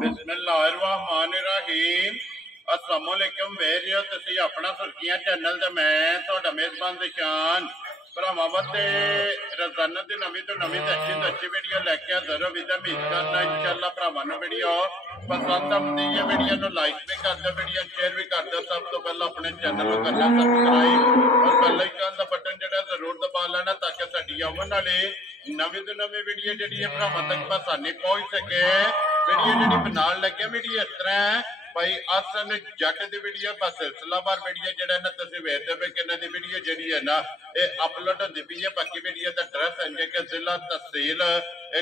बिस्मिल्लाहिर्रहमानिर्रहीम। अस्सलामुअलैकुम वेरियो तुसी अपना सुर्खियां चैनल ते मैं तुहाडा मेजबान दिशान भरावां वास्ते रोजाना दी नवीं तो अच्छी वीडियो लैके हाजिर हो। विदा उम्मीद करना इंशाअल्लाह भरावां नूं वीडियो पसंद आउंदी है। वीडियो नूं लाइक भी कर दो, वीडियो शेयर भी कर दो। सब तो पहले अपने चैनल को करना सब्सक्राइब और बेल आइकन दा बटन जिहड़ा जरूर दबा लेना ताकि साडी आउण वाली नवीं तो नवीं वीडियो जिहड़ी है भरावां तक आसानी पहुंच सके। वीडियो जी बनाने लगे वीडियो इस तरह भाई असल जट की वीडियो बस सिलसिलावार वीडियो जो वेखते पे कि इन्हों की वीडियो जी है ना ये अपलोड होती पी है। बाकी वीडियो का एड्रैस है कि जिला तहसील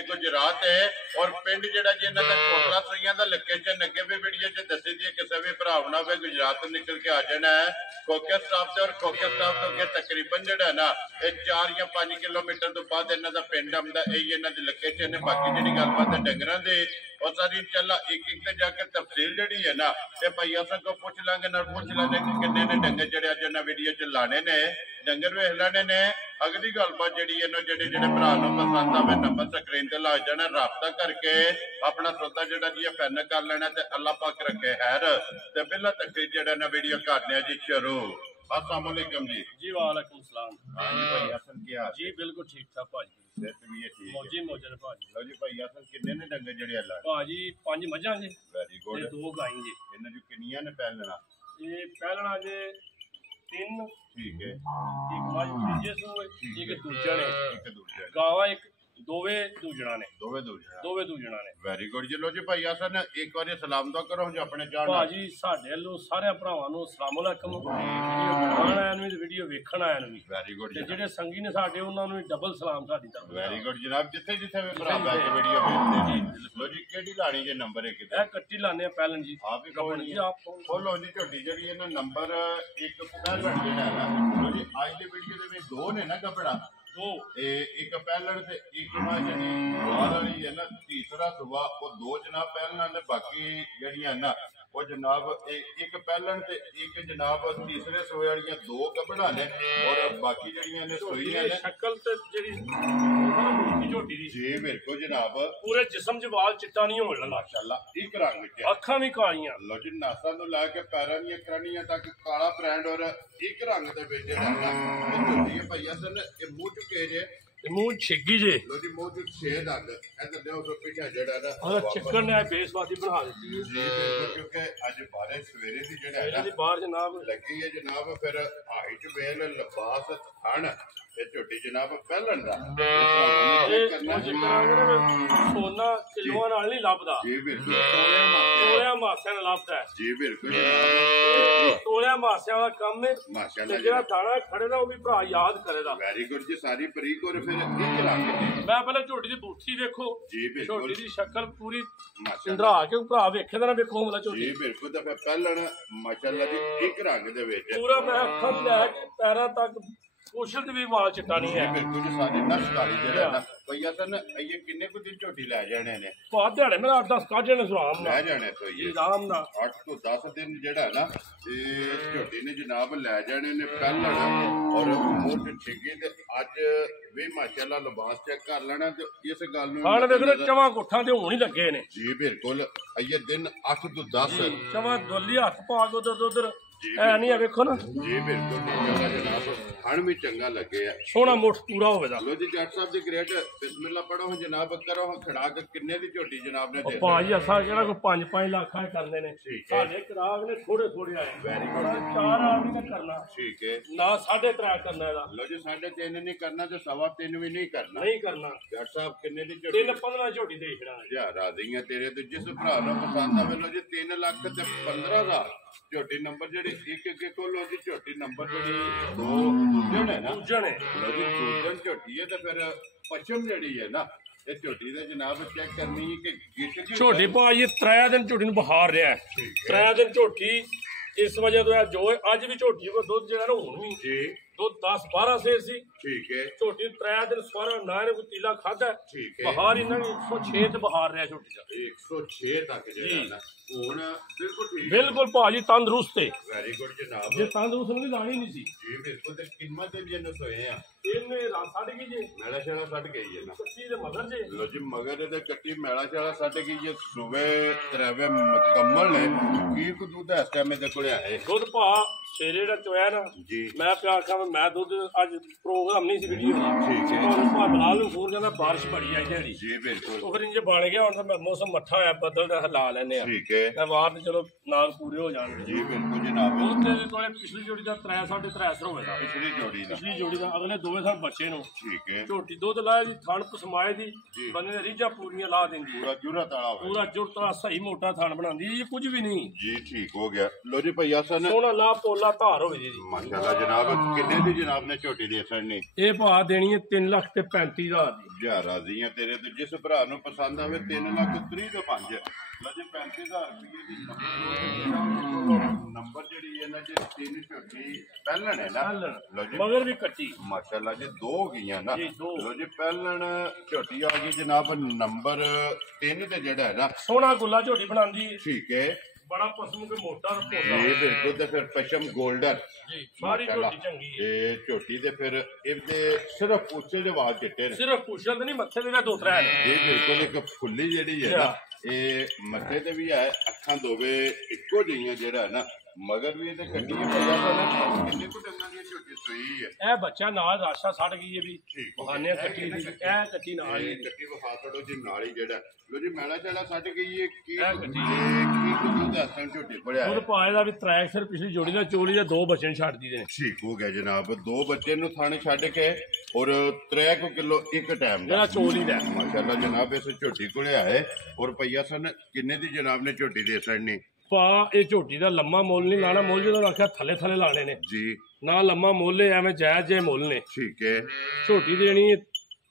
गुजरात है और पिंड जोड़ा जी इन्हों का कोटला सुइयां का लोकेशन अगे भी वीडियो च दसी दी है। किसी भी भरा होना हो गुजरात तो निकल के आ जाना है खोखे स्टाफ से और खोखे स्टाफ तो अगे तकरीबन जोड़ा है ना ये 4 या 5 किलोमीटर तो बाद इन्हों का पिंड आंदा यही इन्हों की लोकेशन है। बाकी जी गलबात है डंगर की और सारी इंशाअल्लाह एक एक जाके तफसील जी है ना ये भाई असा को पूछ लांगे ना पूछ लेंगे कि किन्ने ने डंगर जड़े अज इन्हें वीडियो च लाने ने डंगर वेख लेने ने। अगली गलबात जी जेडे भरा पसंद आवे नंबर स्क्रीन से लग जाना राबता करके अपना सौदा जोड़ा जी फाइनल कर लेना। तो अल्लाह पाक रखे खैर तो पहला तक जो वीडियो करने जी शुरू। अस्सलामुअलैकुम जी। जी वालेकुम सलाम। हाँ जी भाई हसन क्या हाल जी बिल्कुल ठीक ठाक भाजी। सेहत भी है ठीक मौजी मौजन भाजी। लो जी भाई हसन किन्ने ने डंगर जड़े अल्लाह भाजी 5 मझां जी वेरी गुड ते 2 गाईं जी। इन्हां जो किन्नियां ने पहलना ये पहलना जे 3 ठीक है एक मझ तीजे सूए एक दूजा ने एक दूसरे गावां एक दोवे दूजणा ने दोवे दूजणा ने। वेरी गुड जी। लो जी भाई हसन एक बार सलाम तो करो जो अपने जान भाजी साडे ਵੱਲੋਂ सारे भरावां ਨੂੰ अस्सलाम वालेकुम। वीडियो बनाण आया ਨੂੰ वीडियो ਵੇਖਣ ਆਇਆ ਨੂੰ ਵੀ वेरी गुड ਤੇ ਜਿਹੜੇ ਸੰਗੀ ਨੇ ਸਾਡੇ ਉਹਨਾਂ ਨੂੰ ਵੀ ਡਬਲ ਸਲਾਮ ਸਾਡੀ ਤਰਫ। वेरी गुड जनाब जिथे जिथे भी भरा बैठ वीडियो देखते हैं। लो जी केड़ी लानी जे नंबर है किते ਇਹ ਕੱਟੀ ਲਾਣੇ ਆ ਪਹਿਲਣ ਜੀ आप ही कौन ਜੀ जी ਆਪ खोलो जी झोटी जड़ी है ना नंबर एक पहलण जेड़ा है लो जी आज दी वीडियो दे विच दो ने ना कपड़ा 2 एक पहलण ते एक मां जड़ी बाहर वाली है ना तीसरा सुबह वो 2 जनाब पहलण ने बाकी जड़ियां ना वो जनाब एक पहलण ते एक जनाब तीसरे सोए वाली 2 कपड़ा ने और बाकी जड़ियां ने सोईयां ने शक्ल ते जेडी झोटी दी जी बिल्कुल जनाब पूरे जिस्म च वाल चिट्टा नहीं होने लगा। माशाल्लाह एक रंग च अखां भी कालियां लो जी नासा तो लैके पैरां दी करनियां तक काला ब्रांड और एक रंग दे विच रहना ते झोटी भैया सन ए मुंह चुके जे मुंह छिगी जे लो जी मुंह च 6 दंद इधर देखो तो पीछे जड़ा ना और चिकन ने बेसवादी बना दी जी बिल्कुल क्योंकि आज बारिश सवेरे दी जड़ा है ना बाहर जनाब लगी है जनाब फिर हाइट वेल लिबास थन ते झोटी जनाब पहलन दा सोना किलोआं नाल नहीं लभदा जी बिल्कुल तोलिया मासियां नाल लभदा है जी बिल्कुल तोलिया मासियां दा काम है माशाल्लाह जेड़ा दाना खड़े दा वो भी भरा याद करेगा। वेरी गुड जी सारी बरीक और फिर एक रंग मैं पहले झोटी दी बूथी देखो जी बिल्कुल झोटी दी शक्ल पूरी माशाल्लाह इंद्रा के भरा वेखे दा ना देखो मतलब झोटी जी बिल्कुल तो फिर पहलन माशाल्लाह जी एक रंग दे विच पूरा मैं अखां लैके पैरां तक कोशल भी वाल चिट्टा नहीं है बिल्कुल जी सारी नस काली जेड़ा ना भैया सन ये किन्ने कुछ दिन झोटी ले जाने ने बात दिहाड़े मेरा 8-10 काटे ने आराम ले जाने तो ये आराम ना 8 तो 10 दिन जेड़ा ना ये झोटी ने जनाब ले जाने ने पहलन और मुंह छिगे ते अज वे माशाल्लाह लिबास चेक कर लेना ते इस गल नु खाने देखो चवा कोठा ते होण ही लगे ने जी बिल्कुल ये दिन 8 तो 10 चवा दोली हाथ पा के उधर ऐ नहीं है देखो ना जी बिल्कुल जनाब खान भी चंगा लगे है सोना मुठ पूरा होवेगा। लो जी जट साहब दी ग्रेट बिस्मिल्लाह पढ़ो जनाब करो खड़ा के किन्ने दी झोटी जनाब ने दे भाई असा केड़ा कोई 5-5 लाख करदे ने साडे कराग ने थोड़े आए वेरी गुड 4 आदमी ने करना ठीक है ना 3.5 करना है। लो जी 3.5 नहीं करना तो 3.25 भी नहीं करना जट साहब किन्ने दी झोटी 3-15 झोटी दे छड़ा यार राजी है तेरे तो जिस भरा नु पसंद आवे लो जी 3 लाख ते 15,000 झोटी नंबर जेडे एक खोलो जी झोटी नंबर जेडी 2 दूजन है ना दूजन झोटी है तो फिर पश्चिम जड़ी है ना ये झोटी का जनाब चेक करनी कि झोटी भाई 3 दिन झोटी बहार रहा है 3 दिन झोटी इस वजह तो जो अज भी झोटी को दुध जो हुण भी ਦੁੱਧ 10-12 ਸੇਰ ਸੀ। ਠੀਕ ਹੈ ਝੋਟੀ 3 ਦਿਨ ਸਵਾਰਾ ਨਾ ਇਹਨੇ ਕੋਈ ਤੀਲਾ ਖਾਧਾ। ਠੀਕ ਹੈ ਬਹਾਰ ਇਹਨਾਂ ਨੇ 106 ਤੇ ਬਹਾਰ ਰਿਹਾ ਝੋਟੀ ਦਾ 106 ਤੱਕ ਜਿਹੜਾ ਨਾ ਹੁਣ ਬਿਲਕੁਲ ਠੀਕ ਬਿਲਕੁਲ ਭਾਜੀ ਤੰਦਰੁਸਤ ਹੈ। ਵੈਰੀ ਗੁੱਡ ਜਨਾਬ ਜੇ ਤੰਦਰੁਸਤ ਨੂੰ ਵੀ ਲਾਣੀ ਨਹੀਂ ਸੀ ਜੀ ਬਿਲਕੁਲ ਤੇ ਕਿੰਮਤ ਦੇ ਵੀ ਇਹਨੂੰ ਸੋਏ ਆ ਇਹਨੇ ਰਾਤ ਛੱਡ ਗਈ ਜੇ ਮੈਲਾ ਸ਼ਾਲਾ ਛੱਡ ਗਈ ਹੈ ਨਾ ਕੱਚੀ ਦੇ ਮਗਰ ਜੇ ਲੋ ਜੀ ਮਗਰ ਇਹਦੇ ਕੱਟੀ ਮੈਲਾ ਸ਼ਾਲਾ ਛੱਡ ਗਈ ਜੇ ਸੂਬੇ ਤਰਵੇ ਮੁਕੰਮਲ ਨੇ ਕੀ ਕੁ ਦੁੱਧ ਇਸ ਟਾਈਮ ਇਹਦੇ ਕੋਲ ਆਏ ਦੁੱਧ ਭਾ ਸਵੇਰੇ ਜਿਹੜਾ ਚੋਇਆ ਨਾ ਜੀ ਮੈਂ ਪਿਆ ਆਖਾਂ ਮੈਂ ਦੁੱਧ ਅੱਜ ਪ੍ਰੋਗਰਾਮ ਨਹੀਂ ਸੀ ਵੀਡੀਓ ਠੀਕ ਹੈ ਭਾ ਬਲਾਲ ਨੂੰ ਫੋਨ ਕਹਿੰਦਾ ਬਾਰਿਸ਼ ਬੜੀ ਆਈ ਦਿਹਾੜੀ ਜੀ ਬਿਲਕੁਲ ਉਹ ਫਿਰ ਇੰਜ ਬਣ ਗਿਆ ਹੁਣ ਤਾਂ ਮੈਂ ਮੌਸਮ ਮੱਠਾ ਹੋਇਆ ਬੱਦਲ ਦਾ ਹਿਲਾ ਲੈਨੇ ਆ ਠੀਕ ਹੈ ਮੈਂ ਵਾਰ ਤੇ ਚਲੋ ਨਾਲ ਪੂਰੇ ਹੋ ਜਾਣਗੇ ਜੀ ਬਿਲਕੁਲ ਜਨਾਬ ਉਹ ਤੇਰੇ ਕੋਲੇ ਪਿਛਲੀ ਜੋੜੀ ਦਾ 3-3.5 ਹੋਵੇਗਾ ਪਿਛਲੀ ਜੋੜੀ ਦਾ ਪਿਛਲੀ ਜੋੜੀ ਦਾ ਅਗਲੇ 2 ਸਾਲ ਬੱਚੇ ਨੂੰ ਠੀਕ ਹੈ ਝੋਟੀ ਦੁੱਧ ਲਾਏ ਦੀ ਥਣ ਪਸਮਾਏ ਦੀ ਜੀ। ਬੰਦੇ ਨੇ ਰੀਝਾਂ ਪੂਰੀਆਂ ਲਾ ਦਿੰਦੀ ਪੂਰਾ ਜੁਰਾ ਤਾਲਾ ਹੋਵੇ ਪੂਰਾ ਜੁਰਤਰਾ ਸਹੀ ਮੋਟਾ ਥਣ ਬਣਾਉਂਦੀ ਇਹ ਕੁਝ ਵੀ ਨਹੀਂ ਜੀ ਠੀਕ ਹੋ ਗਿਆ ਲੋ ਜੀ ਭਈਆ ਸਨ ਸੋਹਣਾ ਲਾ ਪੋਲਾ ਧਾਰ ਹੋਵੇ ਜੀ ਮਾਸ਼ਾਅੱਲਾ ਜਨਾਬ ਕਿੰਨੇ ਦੀ ਜਨਾਬ ਨੇ ਝੋਟੀ ਦੇ ਅਸਰ ਨੇ ਇਹ ਭਾਅ ਦੇਣੀ ਹੈ 3,35,000 ਦੀ ਜਾ ਰਾਜ਼ੀ ਆ ਤੇਰੇ ਤੇ ਜਿਸ ਭਰਾ ਨੂੰ ਪਸੰਦ ਆਵੇ 3,30,000 ਤੋਂ 5 ਲੋ ਜੀ 35,000 ਰੁਪਏ ਦੀ ਨੰਬਰ ਜਿਹੜੀ ਹੈ ਨਾ ਜੀ ਤਿੰਨ ਝੋਟੀ ਪਹਿਲਣ ਹੈ ਨਾ ਲੋ ਜੀ ਮਗਰ ਵੀ ਕੱਟੀ ਮਾਸ਼ਾਅੱਲਾ ਜੀ ਦੋ ਗਈਆਂ ਨਾ ਜੀ, ਦੋ। ਲੋ ਜੀ ਪਹਿਲਣ ਝੋਟੀ ਆ ਗਈ ਜਨਾਬ ਨੰਬਰ 3 ਤੇ ਜਿਹੜਾ ਹੈ ਨਾ ਸੋਹਣਾ ਗੁੱਲਾ ਝੋਟੀ ਬਣਾਉਂਦੀ ਠੀਕ ਹੈ ਬੜਾ ਪਸੰਦ ਕੇ ਮੋਟਾ ਪੋਲਾ ਇਹ ਬਿਲਕੁਲ ਤੇ ਫਿਰ ਪਸ਼ਮ ਗੋਲਡਨ ਜੀ ਸਾਰੀ ਝੋਟੀ ਚੰਗੀ ਹੈ ਇਹ ਝੋਟੀ ਦੇ ਫਿਰ ਇਹਦੇ ਸਿਰਫ ਪੁੱਛੇ ਦੇ ਵਾਲ ਚਿੱਟੇ ਨੇ ਸਿਰਫ ਪੁੱਛਣ ਤੇ ਨਹੀਂ ਮੱਥੇ ਦੇ ਵੀ 2-3 ਹੈ ਇਹ ਬਿਲਕੁਲ ਇੱਕ ਫੁੱਲੀ ਜਿਹੜੀ ਹੈ ਨਾ ਇਹ ਮੱਥੇ ਤੇ ਵੀ ਹੈ ਅੱਖਾਂ ਦੋਵੇ ਇੱਕੋ ਜਿਹੀਆਂ ਜਿਹੜਾ ਹੈ ਨਾ ਮਗਰ ਵੀ ਇਹਦੇ ਕੱਢੀ ਪਈਆ ਤਾਂ ਕਿੰਨੇ ਕੁ ਡੰਗਾਂ ਦੀ ਝੋਟੀ ਸੋਈ ਹੈ ਇਹ ਬੱਚਾ ਨਾਲ ਰਾਸ਼ਾ ਛੱਡ ਗਈ ਹੈ ਵੀ ਠੀਕ ਬਹਾਨੇ ਕੱਟੀ ਦੀ ਇਹ ਕੱਟੀ ਨਾਲ ਹੀ ਇਹ ਕੱਟੀ ਵਿਖਾ ਛੱਡੋ ਜੀ ਨਾਲ ਹੀ ਜਿਹੜਾ ਲੋ ਜੀ ਮੈਲਾ ਚਾਲਾ ਛੱਡ ਗਈ ਹੈ ਕੀ ਇਹ ਕੱਟੀ ਕੀ ਕੁ ਦੱਸਣ ਝੋਟੀ ਪੜਿਆ ਉਹ ਪਾਏ ਦਾ ਵੀ ਟਰੈਕ ਸਿਰ ਪਿਛਲੀ ਜੋੜੀ ਦਾ ਚੋਲੀ ਦੇ 2 ਬੱਚੇ ਛੱਡ ਦਿੱਤੇ ਨੇ ਠੀਕ ਹੋ ਗਿਆ ਜਨਾਬ ਦੋ ਬੱਚੇ ਨੂੰ ਥਾਣੇ ਛੱਡ ਕੇ ਔਰ 3 ਕਿਲੋ ਇੱਕ ਟਾਈਮ ਦਾ ਜਿਹੜਾ ਚੋਲੀ ਦਾ ਮਾਸ਼ਾਅੱਲਾ ਜਨਾਬ ਇਸ ਝੋਟੀ ਕੋਲੇ ਆਏ ਔਰ ਪਈਆ ਸਨ ਕਿੰਨੇ ਦੀ ਜਨਾਬ ਨੇ ਝੋਟੀ ਦੇ ਸੜਨੀ ਪਾ ਇਹ ਝੋਟੀ ਦਾ ਲੰਮਾ ਮੁੱਲ ਨਹੀਂ ਲਾਣਾ ਮੁੱਲ ਜਦੋਂ ਆਖਿਆ ਥੱਲੇ ਲਾਣੇ ਨੇ ਜੀ ਨਾ ਲੰਮਾ ਮੁੱਲ ਹੈ ਐਵੇਂ ਜਾਇਜ਼ ਜੇ ਮੁੱਲ ਨੇ ਠੀਕ ਹੈ ਝੋਟੀ ਦੇਣੀ ਹੈ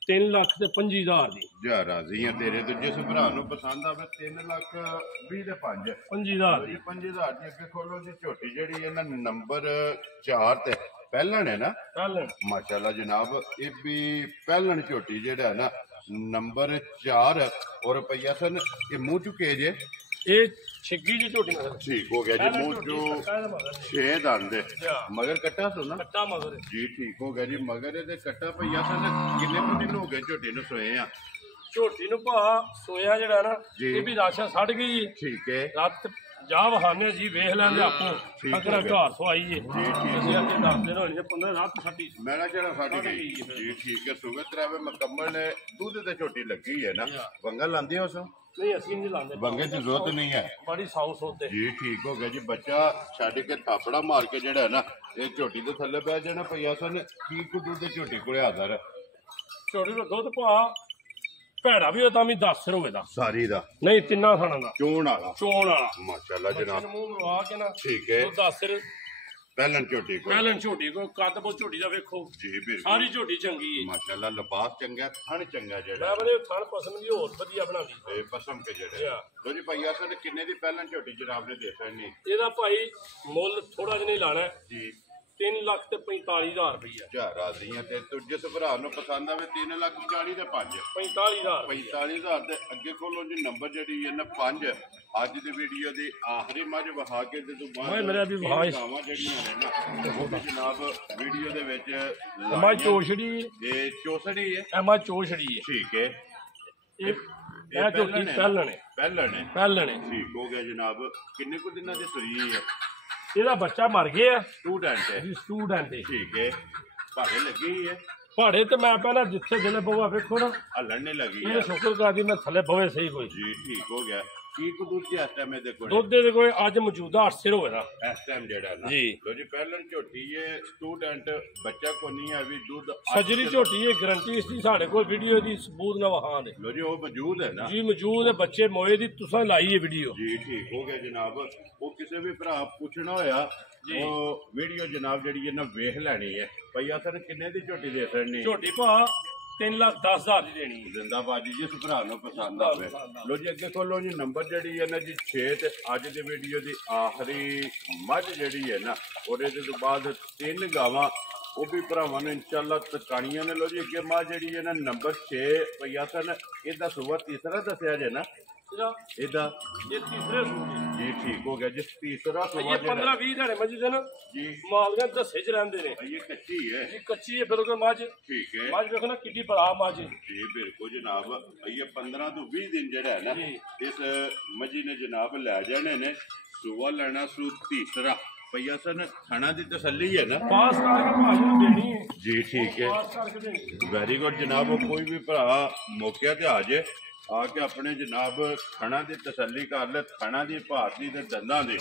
3,25,000 ਦੀ ਜਾ ਰਾਜ਼ੀ ਆ ਤੇਰੇ ਤੇ ਜਿਸ ਭਰਾ ਨੂੰ ਪਸੰਦ ਆਵੇ 3,20,000 ਦੇ 5 25,000 ਦੀ 5,000 ਦੀ ਅੱਗੇ ਖੋਲੋ ਜੀ ਝੋਟੀ ਜਿਹੜੀ ਹੈ ਨਾ ਨੰਬਰ 4 ਤੇ ਪਹਿਲਣ ਹੈ ਨਾ ਚੱਲ ਮਾਸ਼ਾਅੱਲਾ ਜਨਾਬ ਇਹ ਵੀ ਪਹਿਲਣ ਝੋਟੀ ਜਿਹੜਾ ਹੈ ਨਾ ਨੰਬਰ 4 ਔਰ ਪਈਆ ਸਨ ਇਹ ਮੂੰਹ ਚੁੱਕੇ ਜੇ ਇਹ ਛਿੱਗੀ ਜੀ ਝੋਟੀ ਮਗਰ ਠੀਕ ਹੋ ਗਿਆ ਜੀ ਮੂੰਹ ਚੋਂ 6 ਦੰਦ ਮਗਰ ਕੱਟਾ ਸੁਣਾ ਕੱਟਾ ਮਗਰ ਜੀ ਠੀਕ ਹੋ ਗਿਆ ਜੀ ਮਗਰ ਇਹਦੇ ਕੱਟਾ ਪਈਆ ਸਨ ਕਿੰਨੇ ਕੁ ਦਿਨ ਹੋ ਗਏ ਝੋਟੀ ਨੂੰ ਸੋਏ ਆ ਝੋਟੀ ਨੂੰ ਭਾ ਸੋਇਆ ਜਿਹੜਾ ਨਾ ਜੀ। ਇਹ ਵੀ ਰਾਸ਼ਾ ਛੱਡ ਗਈ ਠੀਕ ਹੈ ਰਾਤ ਜਾ ਵਹਾਨੇ ਜੀ ਵੇਖ ਲੈਂਦੇ ਆਪੋ ਠੀਕ ਅਗਰ ਹੋ ਗਿਆ। ਘਰ ਸਵਾਈ ਜੇ ਅਸੀਂ ਅੱਗੇ 10 ਦਿਨ ਹੋਣੇ 15 ਰਾਤ ਛੱਡੀ ਮੈਲਾ ਜਿਹੜਾ ਫਟ ਗਈ ਜੀ ਠੀਕ ਹੈ ਸੁਗੇ ਤਰਾਵੇ ਮੁਕੰਮਲ ਨੇ ਦੁੱਧ ਤੇ ਝੋਟੀ ਲੱਗੀ ਹੈ ਨਾ ਵੰਗਾ ਲਾਂਦੇ ਹੋ ਸੋ ਨਹੀਂ ਅਸੀਂ ਨਹੀਂ ਲਾਉਂਦੇ ਵੰਗੇ ਦੀ ਜ਼ਰੂਰਤ ਨਹੀਂ ਹੈ ਬੜੀ ਸਾਊ ਸੋਤੇ ਜੀ ਠੀਕ ਹੋ ਗਿਆ ਜੀ ਬੱਚਾ ਛੱਡ ਕੇ ਥਾਪੜਾ ਮਾਰ ਕੇ ਜਿਹੜਾ ਹੈ ਨਾ ਇਹ ਝੋਟੀ ਦੇ ਥੱਲੇ ਬਹਿ ਜਾਣਾ ਪਈਆ ਸਨ ਕੀ ਕੁ ਦੁੱਧ ਦੇ ਝੋਟੀ ਕੋਲੇ ਹਾਜ਼ਰ ਝੋਟੀ ਦਾ ਦੁੱਧ ਭਾ ਭੈੜਾ ਵੀ ਉਹ ਤਾਂ ਵੀ 10 ਹੋਵੇ ਦਾ ਸਾਰੀ ਦਾ ਨਹੀਂ ਤਿੰਨਾਂ ਥਾਣਾ ਦਾ ਚੋਣ ਵਾਲਾ ਚੋਣ ਵਾਲਾ ਮਾਸ਼ਾਅੱਲਾ ਜਨਾਬ ਬੱਚੇ ਨੂੰ ਮੂੰਹ ਮਰਵਾ ਕੇ ਨਾ ਠੀਕ ਹੈ ਉਹ 10 ਪਹਿਲਣ ਝੋਟੀ ਕੋਲ ਪਹਿਲਾਂ ਝੋਟੀ ਕੋ ਕੱਦ ਬਹੁਤ ਝੋਟੀ ਦਾ ਵੇਖੋ ਜੀ ਬਿਲਕੁਲ ਸਾਰੀ ਝੋਟੀ ਚੰਗੀ ਹੈ ਮਾਸ਼ਾਅੱਲਾ ਲਿਬਾਸ ਚੰਗਾ ਥਣ ਚੰਗਾ ਜਿਹੜਾ ਮੈਂ ਬੜੇ ਥਣ ਪਸੰਦ ਦੀ ਹੋਰ ਵਧੀਆ ਬਣਾਉਂਦੀ ਇਹ ਪਸਮ ਕੇ ਜਿਹੜੇ ਲੋ ਜੀ ਭਈਆ ਸਨ ਕਿੰਨੇ ਦੀ ਪਹਿਲਣ ਝੋਟੀ ਜਨਾਬ ਨੇ ਦੇ ਸਕਣੀ ਇਹਦਾ ਭਾਈ ਮੁੱਲ ਥੋੜਾ ਜਿਹਾ ਨਹੀਂ ਲਾਣਾ ਜੀ 3,45,000 ਰੁਪਈਆ ਜਾ ਰਾਜ਼ੀਆਂ ਤੇ ਤੂੰ ਜਿਸ ਭਰਾ ਨੂੰ ਪਸੰਦ ਆਵੇ 3,40,000 ਦੇ 5 45,000 45,000 ਦੇ ਅੱਗੇ ਖੋਲੋ ਜੀ ਨੰਬਰ ਜਿਹੜੀ ਹੈ ਨਾ 5 ਅੱਜ ਦੀ ਵੀਡੀਓ ਦੀ ਆਖਰੀ ਮੱਝ ਵਹਾ ਕੇ ਤੇ ਤੋਂ ਬਾਅਦ ਓਏ ਮੇਰਾ ਵੀ ਵਹਾਏ। ਗਾਵਾਂ ਜਿਹੜੀਆਂ ਨੇ ਨਾ ਉਹ ਵੀ ਜਨਾਬ ਵੀਡੀਓ ਦੇ ਵਿੱਚ ਐਮਾ ਚੋਛੜੀ ਇਹ ਚੋਸੜੀ ਹੈ ਐਮਾ ਚੋਛੜੀ ਹੈ ਠੀਕ ਹੈ ਇਹ ਝੋਟੀ ਪਹਿਲਣੇ ਪਹਿਲਣੇ ਠੀਕ ਹੋ ਗਿਆ ਜਨਾਬ ਕਿੰਨੇ ਕੁ ਦਿਨਾਂ ਦੀ ਸੂਈ ਹੈ ਇਹਦਾ ਬੱਚਾ ਮਰ ਗਿਆ ਸਟੂਡੈਂਟ ਹੈ ਜੀ ਸਟੂਡੈਂਟ ਹੈ ਠੀਕ ਹੈ ਭਾਵੇਂ ਲੱਗੀ ਹੀ ਹੈ ਪਹਾੜੇ ਤੇ ਮੈਂ ਪਹਿਲਾਂ ਜਿੱਥੇ ਦਿਲੇ ਬਵਾ ਵੇਖੋ ਨਾ ਹਲਣ ਨਹੀਂ ਲੱਗੀ ਇਹ ਹੈ ਸ਼ੁਕਰ ਕਰਦੀ ਮੈਂ ਥੱਲੇ ਬਵੇ ਸਹੀ ਕੋਈ ਜੀ ਠੀਕ ਹੋ ਗਿਆ ਕੀ ਕੁ ਦੁੱਧ ਇਸ ਟਾਈਮ ਇਹਦੇ ਕੋਲ ਦੁੱਧ ਦੇ ਕੋਈ ਅੱਜ ਮੌਜੂਦਾ 8 ਸਿਰ ਹੋਵੇ ਦਾ ਇਸ ਟਾਈਮ ਜਿਹੜਾ ਨਾ ਜੀ। ਲੋ ਜੀ ਪਹਿਲਾਂ ਝੋਟੀ ਹੈ ਸਟੂਡੈਂਟ ਬੱਚਾ ਕੋ ਨਹੀਂ ਹੈ ਵੀ ਦੁੱਧ ਸਜਰੀ ਝੋਟੀ ਇਹ ਗਰੰਟੀ ਇਸ ਦੀ ਸਾਡੇ ਕੋਲ ਵੀਡੀਓ ਦੀ ਸਬੂਤ ਨਾ ਵਹਾਂ ਦੇ ਲੋ ਜੀ ਉਹ ਮੌਜੂਦ ਹੈ ਨਾ ਜੀ ਮੌਜੂਦ ਹੈ ਬੱਚੇ ਮੋਏ ਦੀ ਤੁਸੀਂ ਲਾਈ ਹੈ ਵੀਡੀਓ ਜੀ ਠੀਕ ਹੋ ਗਿਆ ਜਨਾਬ ਉਹ ਕਿਸੇ ਵੀ ਭਰਾ ਪੁੱਛਣਾ ਹੋਇਆ ਉਹ ਵੀਡੀਓ ਜਨਾਬ ਜਿਹੜੀ ਹੈ ਨਾ ਵੇਖ ਲੈਣੀ ਹੈ ਭਈਆ ਸਰ ਕਿੰਨੇ ਦੀ ਝੋਟੀ ਦੇ ਸਕਣੀ ਝੋਟੀ ਭਾ 3,10,000 ਦੀ ਦੇਣੀ ਹੈ ਜ਼ਿੰਦਾਬਾਦ ਜੀ ਜਿਸ ਭਰਾ ਨੂੰ ਪਸੰਦ ਆਵੇ ਲੋ ਜੀ ਅੱਗੇ ਖੋਲੋ ਜੀ ਨੰਬਰ ਜਿਹੜੀ ਹੈ ਨਾ ਜੀ 6 ਤੇ ਅੱਜ ਦੀ ਵੀਡੀਓ ਦੀ ਆਖਰੀ ਮੱਝ ਜਿਹੜੀ ਹੈ ਨਾ ਉਹਦੇ ਤੋਂ ਬਾਅਦ 3 ਗਾਵਾਂ ਉਹ ਵੀ ਭਰਾਵਾਂ ਨੂੰ ਇਨਸ਼ਾਅੱਲਾ ਤਕਾਣੀਆਂ ਨੇ। ਲੋ ਜੀ ਅੱਗੇ ਮਾਂ ਜਿਹੜੀ ਹੈ ਨਾ ਨੰਬਰ 6 ਭਈਆ ਸਨ, ਇਹਦਾ ਸੂਆ ਤੀਸਰਾ ਦੱਸਿਆ ਜੇ ਨਾ ਇਹਦਾ ਇਹ ਤੀਸਰੇ ਸੂਏ ਜੀ। ਠੀਕ ਹੋ ਗਿਆ ਜੀ, ਤੀਸਰਾ ਸੂਆ ਇਹ 15-20 ਦਿਹਾੜੇ ਮੱਝ ਦੇ ਨਾ ਜੀ ਮਾਲਕਾਂ ਦੱਸੇ ਚ ਰਹਿੰਦੇ ਨੇ। ਇਹ ਕੱਚੀ ਹੈ ਜੀ ਕੱਚੀ ਹੈ ਬਿਲਕੁਲ ਮੱਝ। ਠੀਕ ਹੈ ਮੱਝ ਵੇਖੋ ਨਾ ਕਿੱਡੀ ਬੜਾ ਮੱਝ ਜੀ ਬਿਲਕੁਲ ਜਨਾਬ। ਇਹ 15 ਤੋਂ 20 ਦਿਨ ਜਿਹੜਾ ਹੈ ਨਾ ਇਸ ਮੱਝੀ ਨੇ ਜਨਾਬ ਲੈ ਜਾਣੇ ਨੇ। ਸੂਆ ਲੈਣਾ ਸੂ ਤੀਸਰਾ ਭਈਆ ਸਨ, ਖਾਣਾ ਦੀ ਤਸੱਲੀ ਹੈ ਨਾ, ਪਾਸ ਕਰਕੇ ਭਾਜੀ ਨੂੰ ਦੇਣੀ ਹੈ ਜੀ। ਠੀਕ ਹੈ ਪਾਸ ਕਰਕੇ ਦੇਣੀ। ਵੈਰੀ ਗੁੱਡ ਜਨਾਬ। ਕੋਈ ਵੀ ਭਰਾ ਮੌਕੇ ਤੇ ਆ ਜੇ, ਆ ਕੇ ਆਪਣੇ ਜਨਾਬ ਖਾਣਾ ਦੀ ਤਸੱਲੀ ਕਰ ਲੈ, ਖਾਣਾ ਦੀ ਭਾਰਤੀ ਦੇ ਦੰਦਾਂ ਦੀ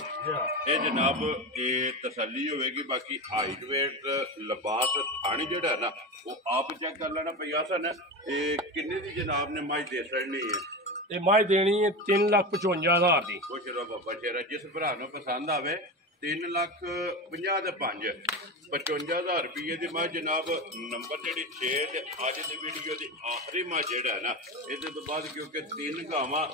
ਇਹ ਜਨਾਬ ਇਹ ਤਸੱਲੀ ਹੋਵੇਗੀ। ਬਾਕੀ ਹਾਈਟ ਵੇਟ ਲਿਬਾਸ ਖਾਣੀ ਜਿਹੜਾ ਨਾ ਉਹ ਆਪ ਚੈੱਕ ਕਰ ਲੈਣਾ ਭਈਆ ਸਨ। ਇਹ ਕਿੰਨੇ ਦੀ ਜਨਾਬ ਨੇ ਮੱਝ ਦੇ ਛੱਡਣੀ ਹੈ? ਇਹ ਮੱਝ ਦੇਣੀ ਹੈ 3,55,000 ਦੀ। ਖੁਸ਼ ਰਹੋ ਬਾਬਾ ਸ਼ੇਰਾ। ਜਿਸ ਭਰਾ ਨੂੰ ਪਸੰਦ ਆਵੇ 3,50,000 ਦੇ 55,000 ਰੁਪਏ ਦੀ ਮੱਝ ਜਨਾਬ। ਨੰਬਰ ਜਿਹੜੀ 6 ਤੇ ਅੱਜ ਦੀ ਵੀਡੀਓ ਦੀ ਆਖਰੀ ਮੱਝ ਜਿਹੜਾ ਨਾ, ਇਹਦੇ ਤੋਂ ਬਾਅਦ ਕਿਉਂਕਿ 3 ਗਾਵਾਂ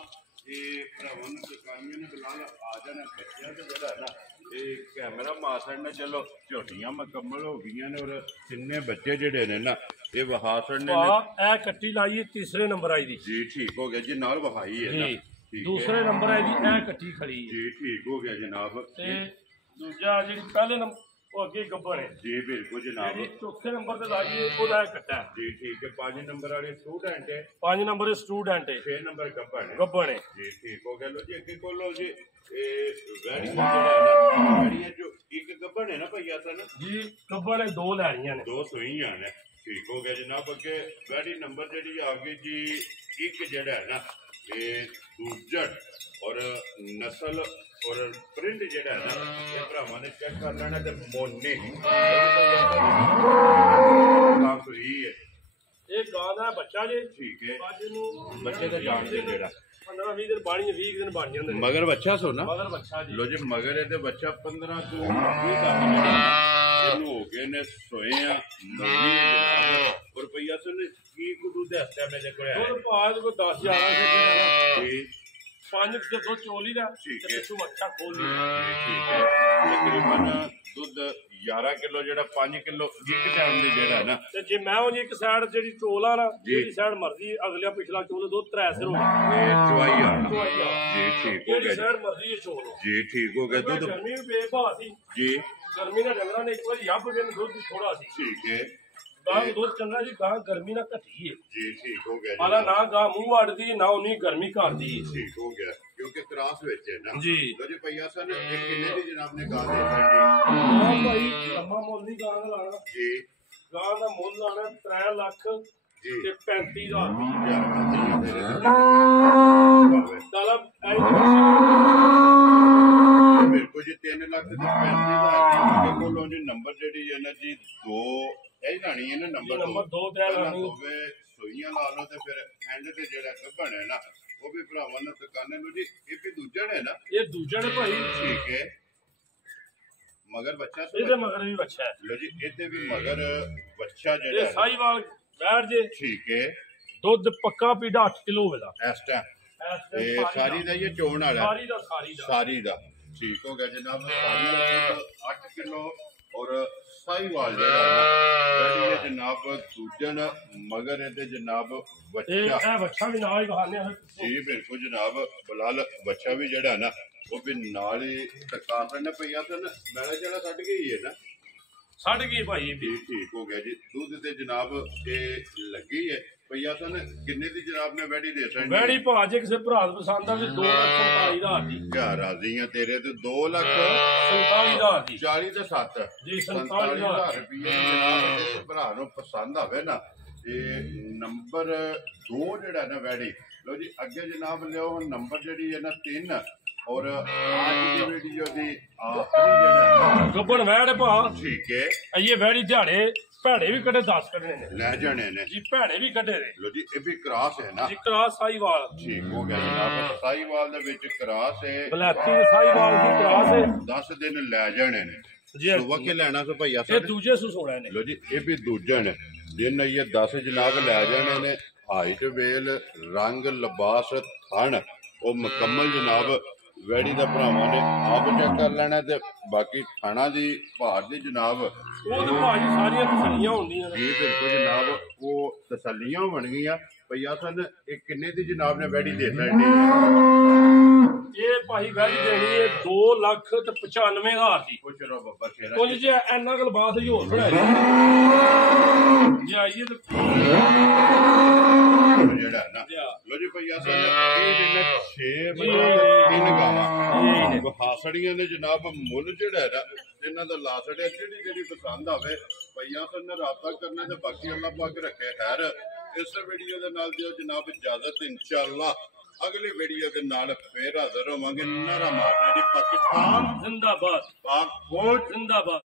ਇਹ ਭਰਾਵਾਂ ਨੂੰ ਦੁਕਾਨੀਆਂ ਨੇ ਬੁਲਾ ਆ ਜਾਣਾ ਬੱਚਿਆਂ ਤੇ ਜਿਹੜਾ ਨਾ ਇਹ ਕੈਮਰਾ ਮਾਸੜ ਨੇ ਚਲੋ ਝੋਟੀਆਂ ਮੁਕੰਮਲ ਹੋ ਗਈਆਂ ਨੇ ਔਰ ਤਿੰਨੇ ਬੱਚੇ ਜਿਹੜੇ ਨੇ ਨਾ ਇਹ ਵਹਾਸੜ ਨੇ ਇਹ ਕੱਟੀ ਲਾਈ ਤੀਸਰੇ ਨੰਬਰ ਆਈ ਦੀ ਜੀ। ਠੀਕ ਹੋ ਗਿਆ ਜੀ, ਨਾਲ ਵਹਾਈ ਹੈ ਨਾ। ਦੂਸਰੇ ਨੰਬਰ ਆਈ ਦੀ ਇਹ ਕੱਟੀ ਖੜੀ ਜੀ। ਠੀਕ ਹੋ ਗਿਆ ਜਨਾਬ। ਤੇ ਦੂਜਾ ਜਿਹੜੀ ਪਹਿਲੇ ਨੰਬਰ ਉਹ ਅੱਗੇ ਗੱਬਰ ਹੈ ਜੀ ਬਿਲਕੁਲ ਜਨਾਬ। ਜਿਹੜੀ ਚੌਥੇ ਨੰਬਰ ਤੇ ਲਾਈਏ ਉਹਦਾ ਕੱਟਾ ਜੀ। ਠੀਕ ਹੈ 5 ਨੰਬਰ ਵਾਲੇ ਸਟੂਡੈਂਟ ਹੈ, 5 ਨੰਬਰ ਸਟੂਡੈਂਟ ਹੈ, 6 ਨੰਬਰ ਗੱਬਣ ਗੱਬਣ ਹੈ ਜੀ। ਠੀਕ ਹੋ ਗਿਆ। ਲੋ ਜੀ ਅੱਗੇ ਕੋਲੋ ਜੀ ਇਹ ਵੈੜੀਆਂ ਜਿਹੜਾ ਹੈ ਨਾ ਵੈੜੀਆਂ ਜੋ ਇੱਕ ਗੱਬਣ ਹੈ ਨਾ ਭਈਆ ਸਨ ਜੀ। ਗੱਬਣ 2 ਲੈਣੀਆਂ ਨੇ, 2 ਸੂਈਆਂ ਨੇ। ਠੀਕ ਹੋ ਗਿਆ ਜਨਾਬ। ਅੱਗੇ ਵੈੜੀ ਨੰਬਰ ਜਿਹੜੀ ਆ ਗਈ ਜੀ ਇੱਕ ਜਿਹੜਾ ਹੈ ਨਾ ਇਹ ਦੂਜੜ ਔਰ ਨਸਲ ਔਰ ਪ੍ਰਿੰਟ ਜਿਹੜਾ ਹੈ ਨਾ ਇਹ ਭਰਾਵਾਂ ਨੇ ਚੈੱਕ ਕਰ ਲੈਣਾ ਤੇ ਮੋਨੇ ਗਾਂ ਸੂਈ ਹੈ। ਇਹ ਗਾਂ ਦਾ ਬੱਚਾ ਜੇ। ਠੀਕ ਹੈ ਅੱਜ ਨੂੰ ਬੱਚੇ ਦਾ ਜਾਣਦੇ ਜਿਹੜਾ 15-20 ਦਿਨ ਬਾਣੀ 20 ਦਿਨ ਬਣ ਜਾਂਦੇ ਨੇ। ਮਗਰ ਬੱਚਾ ਸੋਨਾ ਮਗਰ ਬੱਚਾ ਜੀ। ਲੋ ਜੀ ਮਗਰ ਇਹਦੇ ਬੱਚਾ 15 ਤੋਂ 20 ਤੱਕ ਇਹਨੂੰ ਹੋ ਗਏ ਨੇ ਸੋਏ ਆ ਮੋਨੀ ਜਨਾਬ। ਔਰ ਰੁਪਈਆ ਸੁਣ ਕੀ ਕੁਦੂ ਦੇ ਹੱਥਾਂ ਮੇਰੇ ਕੋਲ ਹੈ ਉਹ ਪਾਜ ਕੋ 10-11 ਜੀ। 5 ਤੇ 2 ਚੋਲੀ ਦਾ ਠੀਕ ਤੇ ਹੈ। ਪਿੱਛੋਂ ਅੱਛਾ ਖੋਲ ਲਈ। ਠੀਕ ਹੈ ਤਕਰੀਬਨ ਦੁੱਧ 11 ਕਿਲੋ ਜਿਹੜਾ 5 ਕਿਲੋ ਇੱਕ ਟਾਈਮ ਦੇ ਜਿਹੜਾ ਨਾ ਤੇ ਜੇ ਮੈਂ ਉਹ ਜੀ ਇੱਕ ਸਾਈਡ ਜਿਹੜੀ ਚੋਲ ਆ ਨਾ ਜਿਹੜੀ ਸਾਈਡ ਮਰਜ਼ੀ ਅਗਲਾ ਪਿਛਲਾ ਚੋਲ ਦੋ 3 ਸਿਰ ਹੋ ਜਾਏ ਇਹ ਚਵਾਈ ਆ ਜੀ। ਠੀਕ ਹੋ ਜਿਹੜੀ ਗਿਆ ਸਾਈਡ ਮਰਜ਼ੀ ਚੋਲ ਜੀ। ਠੀਕ ਹੋ ਗਿਆ ਦੁੱਧ ਗਰਮੀ ਵੀ ਬੇਭਾ ਸੀ ਜੀ। ਗਰਮੀ ਨਾਲ ਡੰਗਰਾਂ ਨੇ ਇੱਕ ਵਾਰੀ ਯੱਬ ਦਿਨ ਦੁੱਧ ਥੋੜਾ ਸੀ। ਠੀਕ ਹੈ ਗਾਂ ਦੁੱਧ ਚੰਗਾ ਜੀ। ਗਾਂ ਗਰਮੀ ਨਾਲ ਘਟੀ ਹੈ ਜੀ। ਠੀਕ ਹੋ ਗਿਆ ਹਾਲਾ ਨਾ ਗਾਂ ਮੂੰਹ ਅੜਦੀ ਨਾ ਉਨੀ ਗਰਮੀ ਕਰਦੀ ਹੈ। ਠੀਕ ਹੋ ਗਿਆ ਕਿਉਂਕਿ ਕ੍ਰਾਸ ਵਿੱਚ ਹੈ ਨਾ ਜੀ। ਲੋ ਜੀ ਭਈਆ ਸਨ ਇਹ ਕਿੰਨੇ ਦੀ ਜਨਾਬ ਨੇ ਗਾਂ ਦੇ ਹਾਂ ਭਾਈ ਲੰਮਾ ਮੁੱਲ ਦੀ ਗਾਂ ਦਾ ਲਾਣਾ ਜੀ। ਗਾਂ ਦਾ ਮੁੱਲ ਲਾਣਾ 3 ਲੱਖ ਜੀ ਤੇ 35,000 ਤਲਬ ਬਿਲਕੁਲ ਜੀ 3 ਲੱਖ ਤੇ 35,000 ਕੋਲੋਂ ਜੀ ਨੰਬਰ ਜਿਹੜੀ ਹੈ ਨਾ ਜੀ 2 ਇਹ ਲਾਣੀ ਹੈ ਨਾ ਨੰਬਰ 2 3 ਲਾਣੀ ਹੋਵੇ ਸੋਈਆਂ ਲਾ ਲਓ ਤੇ ਫਿਰ ਐਂਡ ਤੇ ਜਿਹੜਾ ਕੱਢਣ ਹੈ ਨਾ ਉਹ ਵੀ ਭਰਾਵਾਂ ਨੂੰ ਦੁਕਾਨਾਂ ਨੂੰ ਜੀ ਇਹ ਵੀ ਦੂਜਾ ਹੈ ਨਾ ਇਹ ਦੂਜਾ ਨੇ ਭਾਈ। ਠੀਕ ਹੈ ਮਗਰ ਬੱਚਾ ਇਹਦੇ ਮਗਰ ਵੀ ਬੱਚਾ ਹੈ। ਲੋ ਜੀ ਇਹਦੇ ਵੀ ਮਗਰ ਬੱਚਾ ਇਹ ਜਿਹੜਾ ਸਾਈਵਾਲ ਬੈਠ ਜੇ ਠੀਕ ਹੈ ਦੁੱਧ ਪੱਕਾ ਪੀੜਾ 8 ਕਿਲੋ ਹੋਵੇਗਾ ਇਸ ਟਾਈਮ ਇਹ ਸਾਰੀ ਦਾ ਇਹ ਚੋਣ ਵਾਲਾ ਸਾਰੀ ਦਾ ਠੀਕ ਹੋ ਗਿਆ ਜਨਾਬ। ਸਾਰੀ ਦਾ 8 ਕਿਲੋ ਔਰ ਸਾਈਵਾਲ ਜਿਹੜਾ ਹੈ ਜਨਾਬ ਦੂਜਣ ਮਗਰ ਇਹਦੇ ਜਨਾਬ ਬੱਚਾ ਇਹ ਬੱਚਾ ਵੀ ਨਾਲ ਹੀ ਬਹਾਨੇ ਆ ਜੀ। ਬਿਲਕੁਲ ਜਨਾਬ ਬਲਾਲ ਬੱਚਾ ਵੀ ਜਿਹੜਾ ਨਾ ਉਹ ਵੀ ਨਾਲ ਹੀ ਟਕਾ ਪੈਣਾ ਪਈਆ ਸਨ ਮੈਲਾ ਜਿਹੜਾ ਛੱਡ ਗਈ ਹੈ ਨਾ ਛੱਡ ਗਈ ਭਾਈ ਜੀ। ਠੀਕ ਹੋ ਗਿਆ ਜੀ। ਦੁੱਧ ਤੇ ਜਨਾਬ ਇਹ ਲੱਗੀ ਹੈ ਪਈਆ ਸਨ ਕਿੰਨੇ ਦੀ ਜਨਾਬ ਨੇ ਵੈੜੀ ਦੇ ਸਕਣੀ ਵੈੜੀ ਭਾ ਜੇ ਕਿਸੇ ਭਰਾ ਨੂੰ ਪਸੰਦ ਆ ਤੇ 2,47,000 ਦੀ ਘਰ ਰਾਜ਼ੀ ਆ ਤੇਰੇ ਤੇ 2,47,000 ਦੀ 40 ਤੇ 7 ਜੀ 47,000 ਰੁਪਏ ਜਨਾਬ ਕਿਸੇ ਭਰਾ ਨੂੰ ਪਸੰਦ ਆਵੇ ਨਾ ਇਹ ਨੰਬਰ 2 ਜਿਹੜਾ ਨਾ ਵੈੜੀ ਲੋ ਜੀ ਅੱਗੇ ਜਨਾਬ ਲਿਓ ਹੁਣ ਨੰਬਰ ਜਿਹੜੀ ਹੈ ਨਾ 3 ਔਰ ਅੱਜ ਦੀ ਵੀਡੀਓ ਦੀ ਆਖਰੀ ਜਿਹੜਾ ਗੱਬਣ ਵੈੜ ਭਾ ਠੀਕ ਹੈ ਇਹ ਵੈੜੀ ਦਿਹਾੜੇ ਭੈੜੇ ਵੀ ਕੱਢੇ 10 ਕੱਢਣੇ ਨੇ ਲੈ ਜਾਣੇ ਨੇ ਜੀ। ਭੈੜੇ ਵੀ ਕੱਢੇ ਨੇ ਲੋ ਜੀ ਇਹ ਵੀ ਕ੍ਰਾਸ ਹੈ ਨਾ ਜੀ। ਕਰਾਸ ਸਾਈਵਾਲ ਠੀਕ ਹੋ ਗਿਆ ਜਨਾਬ। ਸਾਈਵਾਲ ਦੇ ਵਿੱਚ ਕ੍ਰਾਸ ਹੈ ਬਲੈਤੀ ਦੇ ਸਾਈਵਾਲ ਦੀ ਕਰਾਸ ਹੈ। 10 ਦਿਨ ਲੈ ਜਾਣੇ ਨੇ ਜੀ ਸੁਬਹ ਕੇ ਲੈਣਾ ਸੋ ਭਈਆ ਇਹ ਦੂਜੇ ਸੁਸੋੜਾ ਨੇ ਲੋ ਜੀ ਇਹ ਵੀ ਦੂਜਾ ਨੇ ਦਿਨ ਇਹ 10 ਜਨਾਬ ਲੈ ਜਾਣੇ ਨੇ। ਹਾਈਟ ਵੇਲ ਰੰਗ ਲਿਬਾਸ ਥਣ ਉਹ ਮੁਕੰਮਲ ਜਨਾਬ ਵੈੜੀ ਦਾ ਭਰਾਵਾਂ ਨੇ ਆਪ ਚੈੱਕ ਕਰ ਲੈਣਾ ਤੇ ਬਾਕੀ ਥਾਣਾ ਦੀ ਭਾਰ ਦੀ ਜਨਾਬ ਉਹ ਤੇ ਭਾਜੀ ਸਾਰੀਆਂ ਤਸੱਲੀਆਂ ਹੁੰਦੀਆਂ ਨੇ। ਜੀ ਬਿਲਕੁਲ ਜਨਾਬ, ਉਹ ਤਸੱਲੀਆਂ ਬਣ ਗਈਆਂ ਪਈਆ ਸਨ। ਇਹ ਕਿੰਨੇ ਦੀ ਜਨਾਬ ਨੇ ਵੈੜੀ ਦੇ ਲੈਣੀ? ਇਹ ਭਾਈ ਵੈੜੀ ਦੇਣੀ ਹੈ 2,95,000 ਦੀ। ਪੁੱਛ ਲੋ ਬੱਬਾ ਸ਼ੇਰਾ ਕੁਝ ਜੇ ਇੰਨਾ ਕੁ ਬਾਤ ਹੀ ਹੋਰ ਬਣਾਈ ਜੇ ਆਈਏ ਤੇ ਜਿਹੜਾ ਨਾ ਲੋ ਜੀ ਭਈਆ ਸਨ ਇਹ ਜਿਹਨੇ 6 3 ਗਾਵਾਂ ਹਾਸੜੀਆਂ ਨੇ ਜਨਾਬ। ਮੁੱਲ ਜਿਹੜਾ ਹੈ ਇਹਨਾਂ ਦਾ ਲਾ ਛੜਿਆ। ਜਿਹੜੀ ਪਸੰਦ ਆਵੇ ਭਈਆ ਸਨ ਨੇ ਰਾਬਤਾ ਕਰਨਾ ਤੇ ਬਾਕੀ ਅੱਲਾਹ ਪਾਕ ਰੱਖੇ ਖੈਰ। ਇਸ ਵੀਡੀਓ ਦੇ ਨਾਲ ਦਿਓ ਜਨਾਬ ਇਜਾਜ਼ਤ, ਇਨਸ਼ਾਅੱਲਾ ਅਗਲੀ ਵੀਡੀਓ ਦੇ ਨਾਲ ਫੇਰ ਹਾਜ਼ਰ ਹੋਵਾਂਗੇ। ਨਾਰਾ ਮਾਰਨਾ ਜੀ ਪਾਕਿਸਤਾਨ ਜ਼ਿੰਦਾਬਾਦ, ਪਾਕ ਫੌਜ ਜ਼ਿੰਦਾਬਾਦ।